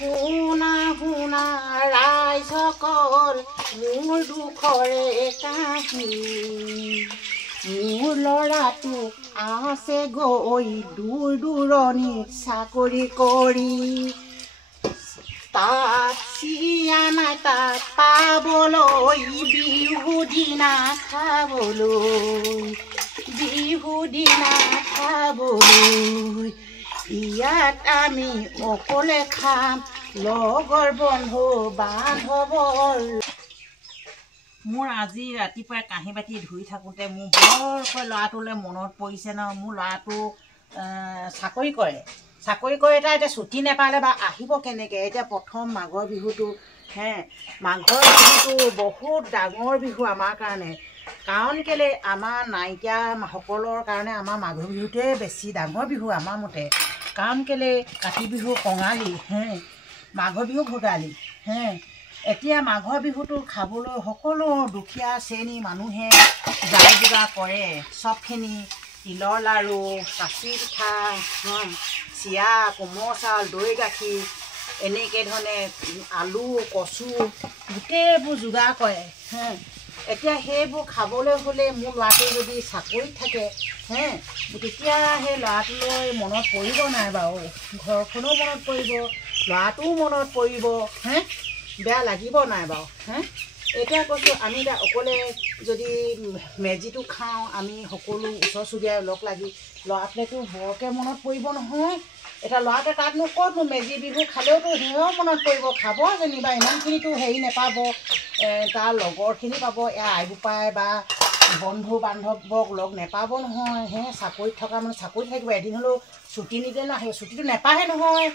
শুনা শুনা ৰাইজসকল মোৰ দুখৰে কাহিনী মোৰ ল'ৰাটো আছে গৈ দূৰ দূৰণিত চাকৰি কৰি তাত চিয়া নাই তাত পাবলৈ বিহু দিনা খাবলৈ ইয়াত আমি অকলে খাম লগৰ বন্ধু বান্ধৱৰ। মোৰ আজি ৰাতিপুৱাই কাঁহী বাতি ধুই থাকোঁতে মোৰ বৰকৈ ল'ৰাটোলৈ মনত পৰিছে ন। মোৰ ল'ৰাটো চাকৰি কৰে এটা এতিয়া ছুটি নাপালে বা আহিব কেনেকৈ। এতিয়া প্ৰথম মাঘৰ বিহুটো মাঘৰ বিহুটো বহুত ডাঙৰ বিহু আমাৰ কাৰণে। কাৰণ কেলৈ আমাৰ নাইকিয়াসকলৰ কাৰণে আমাৰ মাঘৰ বিহুটোৱে বেছি ডাঙৰ বিহু আমাৰ মতে। কাৰণ কেলৈ কাতি বিহু কঙালী মাঘৰ বিহু ভোগালী এতিয়া মাঘৰ বিহুটো খাবলৈ সকলো দুখীয়া শ্ৰেণীৰ মানুহে যা যোগাৰ কৰে। চবখিনি তিলৰ লাড়ু কাচি পিঠা চিৰা কোমল চাউল দৈ গাখীৰ এনেকৈ ধৰণে আলু কচু গোটেইবোৰ যোগাৰ কৰে এতিয়া সেইবোৰ খাবলৈ হ'লে মোৰ ল'ৰাটোৱে যদি চাকৰিত থাকে তেতিয়া সেই ল'ৰাটোলৈ মনত পৰিব নাই বাৰু। ঘৰখনো মনত পৰিব ল'ৰাটোও মনত পৰিব বেয়া লাগিব নাই বাৰু এতিয়া কৈছোঁ আমি এতিয়া অকলে যদি মেজিটো খাওঁ আমি সকলো ওচৰ চুবুৰীয়া লগ লাগি ল'ৰাটোৱেতো বৰকৈ মনত পৰিব নহয়। এতিয়া ল'ৰাটোৱে তাতনো ক'তনো মেজি বিহু খালেওতো সেয়াও মনত পৰিব খাব যেনিবা ইমানখিনিতো হেৰি নাপাব তাৰ লগৰখিনি পাব আই বোপাই বা বন্ধু বান্ধৱক লগ নেপাব নহয় চাকৰিত থকা মানে চাকৰিত থাকিব এদিন হ'লেও ছুটি নিদিয়ে ন। সেই ছুটিটো নেপায়ে নহয়।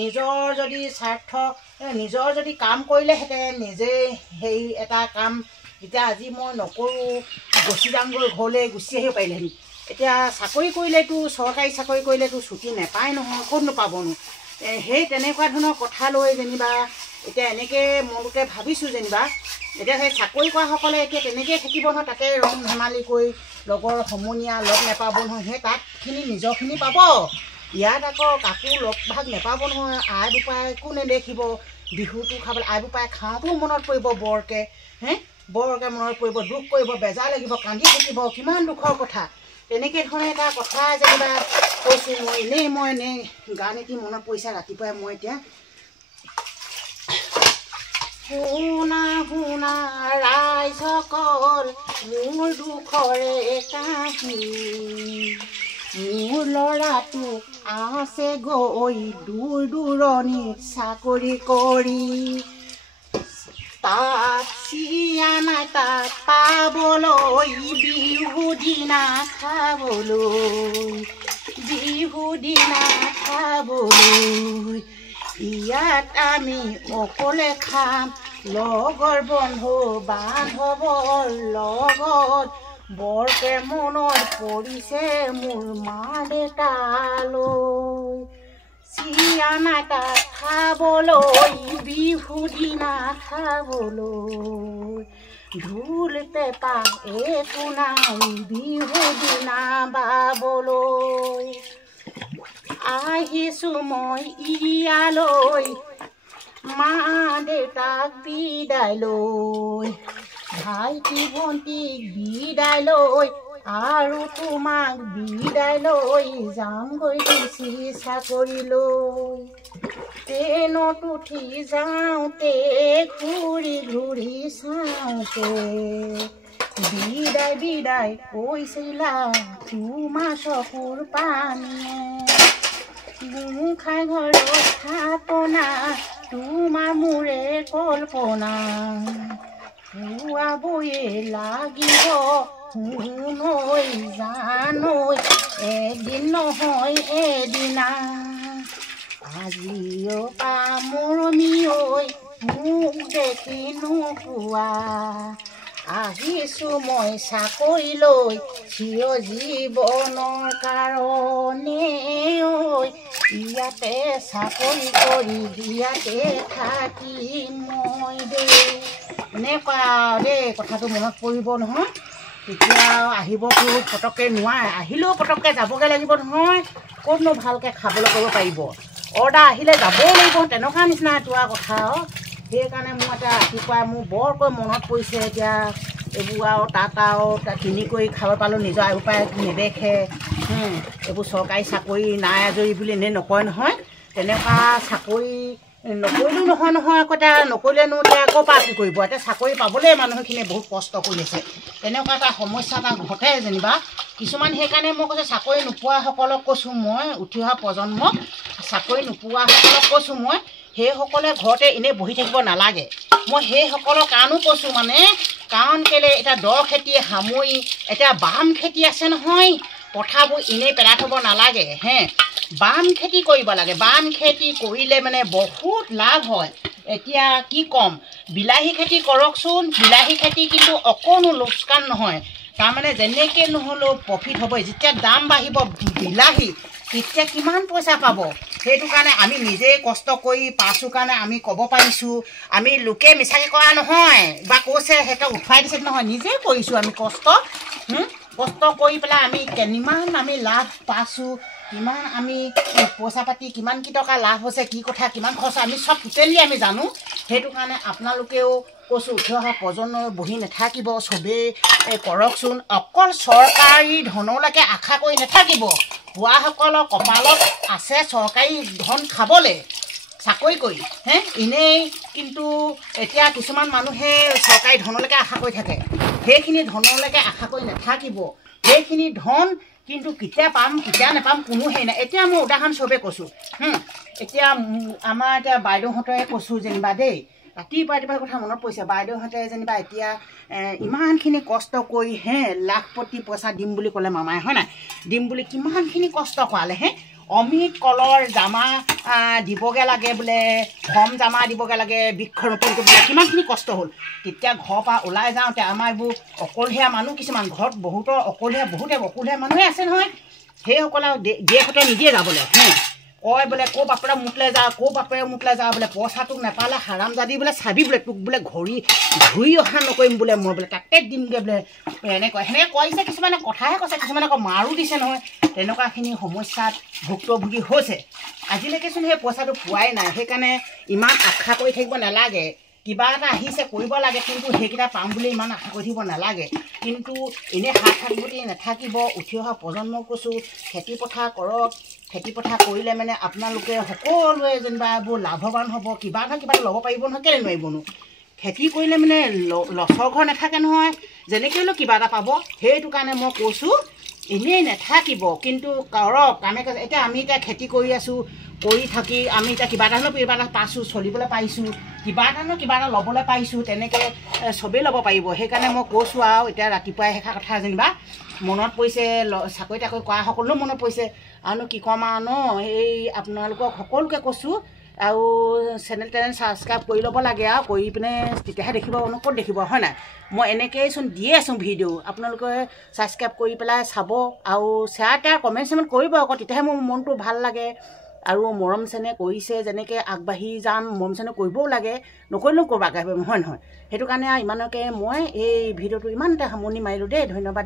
নিজৰ যদি স্বাৰ্থ নিজৰ যদি কাম কৰিলেহেঁতেন নিজেই হেৰি এটা কাম এতিয়া আজি মই নকৰোঁ গুচি যামগৈ ঘৰলৈ গুচি আহিব পাৰিলেহেঁতেন। এতিয়া চাকৰি কৰিলেতো চৰকাৰী চাকৰি কৰিলেতো ছুটি নেপায় নহয় ক'তনো পাবনো। সেই তেনেকুৱা ধৰণৰ কথা লৈ যেনিবা এতিয়া এনেকৈ মনটোকে ভাবিছোঁ যেনিবা এতিয়া সেই চাকৰি কৰাসকলে এতিয়া তেনেকৈয়ে থাকিব নহয়। তাতে ৰং ধেমালি কৰি লগৰ সমনীয়া লগ নেপাব নহয়। সেই তাতখিনি নিজৰখিনি পাব ইয়াত আকৌ কাকো লগ ভাগ নেপাব নহয়। আই বোপাই একো নেদেখিব বিহুটো খাবলৈ আই বোপাই খাওঁতেও মনত পৰিব বৰকৈ মনত পৰিব দুখ কৰিব বেজাৰ লাগিব কান্দি থাকিব কিমান দুখৰ কথা। তেনেকৈ ধৰণে এটা কথা যেনিবা কৈছোঁ মই এনেই গান এটি মনত পৰিছে ৰাতিপুৱাই মই এতিয়া শুনা শুনা ৰাইজসকল মোৰ দুখৰে কাহিনী মোৰ ল'ৰাটো আছে গৈ দূৰ দূৰণিত চাকৰি কৰি তাত চিয়া নাই তাত পাবলৈ বিহু দিনা খাবলৈ ইয়াত আমি অকলে খাম লগৰ বন্ধু বান্ধৱৰ লগত। বৰকৈ মনত পৰিছে মোৰ মা দেউতালৈ চিয়া নাই তাত খাবলৈ বিহু দিনা খাবলৈ ঢোল পেঁপা একো নাই বিহু দিনা বাবলৈ। আহিছোঁ মই ইয়ালৈ মা দেউতাক বিদায় লৈ ভাইটি ভণ্টিক বিদায় লৈ আৰু তোমাক বিদায় লৈ যামগৈ গুচি চাকৰিলৈ। ট্ৰেইনত উঠি যাওঁতে ঘূৰি ঘূৰি চাওঁতে বিদায় বিদায় কৈছিলা তোমাৰ চকুৰ পানীয়ে খাই ঘৰত থাপনা তোমাৰ মোৰে কল্পনা খুৱাবয়ে লাগিব শুনৈ জানৈ এদিন নহয় এদিনা আজিও পা মৰমী ঐ মোক দেখি নোপোৱা আহিছোঁ মই চাকৰিলৈ চিৰ জীৱনৰ কাৰণে ঐ ইয়াতে চাকৰি কৰি ইয়াতে থাকিম মই দেই। এনেকুৱা দেই কথাটো মনত পৰিব নহয়। তেতিয়া আহিবতো পটককৈ নোৱাৰে আহিলেও পটককৈ যাবগৈ লাগিব নহয়। ক'তনো ভালকৈ খাবলৈ কৰিব পাৰিব। অৰ্ডাৰ আহিলে যাবও লাগিব তেনেকুৱা নিচিনা তোৱা কথা আৰু সেইকাৰণে মোৰ এটা ৰাতিপুৱাই মোৰ বৰকৈ মনত পৰিছে এতিয়া এইবোৰ আৰু তাত কিনি কৰি খাব পালোঁ নিজৰ আয়ু পাই নেদেখে এইবোৰ চৰকাৰী চাকৰি নাই আজৰি বুলি এনেই নকয় নহয় তেনেকুৱা চাকৰি নকৰিলেও নহয় আকৌ এতিয়া নকৰিলেনো এতিয়া ক'ৰ পৰা কি কৰিব এতিয়া চাকৰি পাবলৈ মানুহখিনিয়ে বহুত কষ্ট কৰি আছে তেনেকুৱা এটা সমস্যা এটা ঘটে যেনিবা কিছুমান সেইকাৰণে মই কৈছোঁ চাকৰি নোপোৱাসকলক কৈছোঁ মই উঠি অহা প্ৰজন্মক চাকৰি নোপোৱাসকলক কৈছোঁ মই সেইসকলে ঘৰতে এনেই বহি থাকিব নালাগে মই সেইসকলৰ কাৰণো কৈছোঁ মানে কাৰণ কেলৈ এতিয়া দ খেতি সামৰি এতিয়া বাম খেতি আছে নহয় পথাৰবোৰ এনেই পেলাই থ'ব নালাগে বাম খেতি কৰিব লাগে বাম খেতি কৰিলে মানে বহুত লাভ হয় এতিয়া কি ক'ম বিলাহী খেতি কৰকচোন বিলাহী খেতি কিন্তু অকণো লোকচান নহয় তাৰমানে যেনেকৈ নহ'লেও প্ৰফিট হ'ব যেতিয়া দাম বাঢ়িব বিলাহী তেতিয়া কিমান পইচা পাব সেইটো কাৰণে আমি নিজেই কষ্ট কৰি পাইছোঁ কাৰণে আমি ক'ব পাৰিছোঁ আমি লোকে মিছাকৈ কৰা নহয় বা কৈছে সিহঁতক উঠুৱাই দিছে নহয় নিজেই কৰিছোঁ আমি কষ্ট কৰি পেলাই আমি কিমান আমি লাভ পাইছোঁ কিমান আমি পইচা পাতি কিমান কি টকা লাভ হৈছে কি কথা কিমান খৰচ আমি চব টোটেলি আমি জানো সেইটো কাৰণে আপোনালোকেও কৈছোঁ উঠি অহা প্ৰজন্মই বহি নাথাকিব চবেই কৰকচোন অকল চৰকাৰী ধনলৈকে আশা কৰি নাথাকিব হোৱাসকলৰ কপালত আছে চৰকাৰী ধন খাবলৈ চাকৰি কৰি এনেই কিন্তু এতিয়া কিছুমান মানুহে চৰকাৰী ধনলৈকে আশা কৰি থাকে সেইখিনি ধনলৈকে আশা কৰি নাথাকিব সেইখিনি ধন কিন্তু কেতিয়া পাম কেতিয়া নাপাম কোনো হেৰি নাই এতিয়া মই উদাহৰণস্বৰূপে কৈছোঁ এতিয়া আমাৰ এতিয়া বাইদেউহঁতে কৈছোঁ যেনিবা দেই ৰাতিপুৱা কথা মনত পৰিছে বাইদেউহঁতে যেনিবা এতিয়া ইমানখিনি কষ্ট কৰি লাখপতি পইচা দিম বুলি ক'লে মামাই হয় নাই দিম বুলি কিমানখিনি কষ্ট কৰালে অমিত কলৰ জামা দিবগৈ লাগে বোলে ফৰ্ম জামা দিবগৈ লাগে বৃক্ষৰোপণ কৰিবলৈ কিমানখিনি কষ্ট হ'ল তেতিয়া ঘৰৰ পৰা ওলাই যাওঁতে আমাৰ এইবোৰ অকলশৰীয়া মানুহ কিছুমান ঘৰত বহুতে অকলশৰীয়া মানুহে আছে নহয় সেইসকলে গিৰিয়েকহঁতে নিদিয়ে যাবলৈ কয় বোলে ক'ৰ বাপেৰে মুঠলৈ যা বোলে পইচাটোক নাপালে হাৰামজাদি বোলে চাবি বোলে তোক বোলে ঘূৰি অহা নকৰিম বোলে মই বোলে তাতে দিমগৈ বোলে এনেকৈ সেনেকৈ কৈছে কিছুমানে কথাহে কৈছে কিছুমানে আকৌ মাৰো দিছে নহয় তেনেকুৱাখিনি সমস্যাত ভুক্তভোগী হৈছে আজিলৈকেচোন সেই পইচাটো পোৱাই নাই সেইকাৰণে ইমান আশা কৰি থাকিব নালাগে কিবা এটা আহিছে কৰিব লাগে কিন্তু সেইকেইটা পাম বুলি ইমান আশা কৰি থাকিব নালাগে কিন্তু এনেই হাত সাবটি নাথাকিব উঠি অহা প্ৰজন্মক কৈছোঁ খেতি পথাৰ কৰক খেতি পথাৰ কৰিলে মানে আপোনালোকে সকলোৱে যেনিবা এইবোৰ লাভৱান হ'ব কিবা এটা ল'ব পাৰিব নহয় কেলৈ নোৱাৰিবনো খেতি কৰিলে মানে লছৰ ঘৰ নাথাকে নহয় যেনেকৈ হ'লেও কিবা এটা পাব সেইটো কাৰণে মই কৈছোঁ এনেই নাথাকিব কিন্তু কৰক এতিয়া আমি এতিয়া খেতি কৰি আছোঁ কৰি থাকি আমি এতিয়া কিবা এটা পাইছোঁ চলিবলৈ পাৰিছোঁ কিবা এটা ল'বলৈ পাৰিছোঁ তেনেকৈ চবেই ল'ব পাৰিব সেইকাৰণে মই কৈছোঁ আৰু এতিয়া ৰাতিপুৱাই শেষা কথা যেনিবা মনত পৰিছে চাকৰি তাকৰি কৰা সকলো মনত পৰিছে আৰুনো কি ক'ম আৰু ন এই আপোনালোকক সকলোকে কৈছোঁ আৰু চেনেল ছাবস্ক্ৰাইব কৰি ল'ব লাগে আৰু কৰি পিনে তেতিয়াহে দেখিব ক'ত দেখিব হয় নাই মই এনেকৈচোন দিয়ে আছোঁ ভিডিঅ' আপোনালোকে ছাবস্ক্ৰাইব কৰি পেলাই চাব আৰু শ্বেয়াৰ কমেণ্ট কৰিব আকৌ তেতিয়াহে মোৰ মনটো ভাল লাগে আৰু মৰম চেনেহ কৰিছে যেনেকৈ আগবাঢ়ি যাম মৰম চেনেহ কৰিবও লাগে নকৰিলেও ক'ৰবা আগবাঢ়িব হয় নহয় সেইটো কাৰণে ইমানকে মই এই ভিডিঅ'টো ইমানতে সামৰণি মাৰিলোঁ দেই ধন্যবাদ